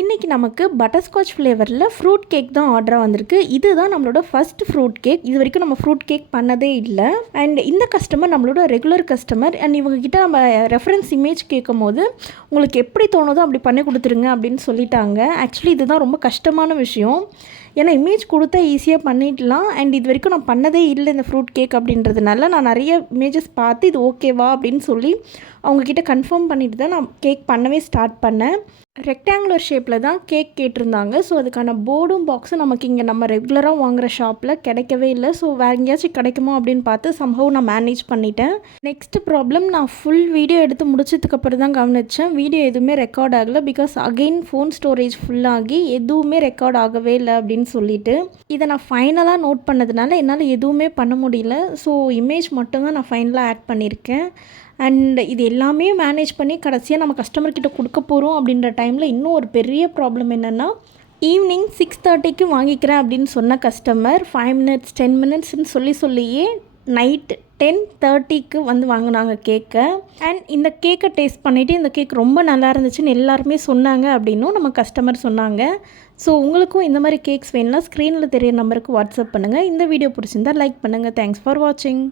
இன்றைக்கி நமக்கு butterscotch ஃப்ளேவரில் fruit cake தான் ஆர்டராக வந்திருக்கு. இதுதான் நம்மளோட ஃபர்ஸ்ட் ஃப்ரூட் கேக். இது வரைக்கும் நம்ம ஃப்ரூட் கேக் பண்ணதே இல்லை. அண்ட் இந்த கஸ்டமர் நம்மளோட ரெகுலர் கஸ்டமர். அண்ட் இவங்ககிட்ட நம்ம ரெஃபரன்ஸ் இமேஜ் கேட்கும் போது உங்களுக்கு எப்படி தோணுதோ அப்படி பண்ணி கொடுத்துருங்க அப்படின்னு சொல்லிட்டாங்க. ஆக்சுவலி இதுதான் ரொம்ப கஷ்டமான விஷயம். ஏன்னா இமேஜ் கொடுத்தா ஈஸியாக பண்ணிடலாம். அண்ட் இது வரைக்கும் நான் பண்ணதே இல்லை இந்த ஃப்ரூட் கேக் அப்படின்றதுனால நான் நிறைய இமேஜஸ் பார்த்து இது ஓகேவா அப்படின்னு சொல்லி அவங்கக்கிட்ட கன்ஃபார்ம் பண்ணிட்டு தான் நான் கேக் பண்ணவே ஸ்டார்ட் பண்ணேன். ரெக்டாங்குலர் ஷேப்பில் தான் கேக் கேட்டிருந்தாங்க. ஸோ அதுக்கான போர்டும் பாக்ஸும் நமக்கு இங்கே நம்ம ரெகுலராக வாங்குகிற ஷாப்பில் கிடைக்கவே இல்லை. ஸோ வேறு எங்கேயாச்சும் கிடைக்குமோ அப்படின்னு பார்த்து சம்ஹவ் நான் மேனேஜ் பண்ணிட்டேன். நெக்ஸ்ட் ப்ராப்ளம், நான் ஃபுல் வீடியோ எடுத்து முடிச்சதுக்கப்புறம் தான் கவனித்தேன் வீடியோ எதுவுமே ரெக்கார்ட் ஆகலை. பிகாஸ் அகெயின் ஃபோன் ஸ்டோரேஜ் ஃபுல்லாகி எதுவுமே ரெக்கார்ட் ஆகவே இல்லை அப்படின்னு சொல்லிட்டு இதை நான் ஃபைனலாக நோட் பண்ணதுனால என்னால் எதுவுமே பண்ண முடியல. ஸோ இமேஜ் மட்டும்தான் நான் ஃபைனலாக ஆட் பண்ணியிருக்கேன். அண்ட் இது எல்லாமே மேனேஜ் பண்ணி கடைசியாக நம்ம கஸ்டமர்கிட்ட கொடுக்க போகிறோம் அப்படின்ற டைமில் இன்னும் ஒரு பெரிய ப்ராப்ளம் என்னென்னா, ஈவினிங் 6:30க்கு வாங்கிக்கிறேன் அப்படின்னு சொன்ன கஸ்டமர் 5 minutes 10 minutesன்னு சொல்லியே நைட்டு 10:30க்கு வந்து வாங்கினாங்க கேக்கை. அண்ட் இந்த கேக்கை டேஸ்ட் பண்ணிவிட்டு இந்த கேக் ரொம்ப நல்லா இருந்துச்சுன்னு எல்லாருமே சொன்னாங்க அப்படின்னும் நம்ம கஸ்டமர் சொன்னாங்க. ஸோ உங்களுக்கும் இந்த மாதிரி கேக்ஸ் வேணும்னா ஸ்க்ரீனில் தெரிய நம்பருக்கு வாட்ஸ்அப் பண்ணுங்கள். இந்த வீடியோ பிடிச்சிருந்தால் லைக் பண்ணுங்கள். தேங்க்ஸ் ஃபார் வாட்சிங்.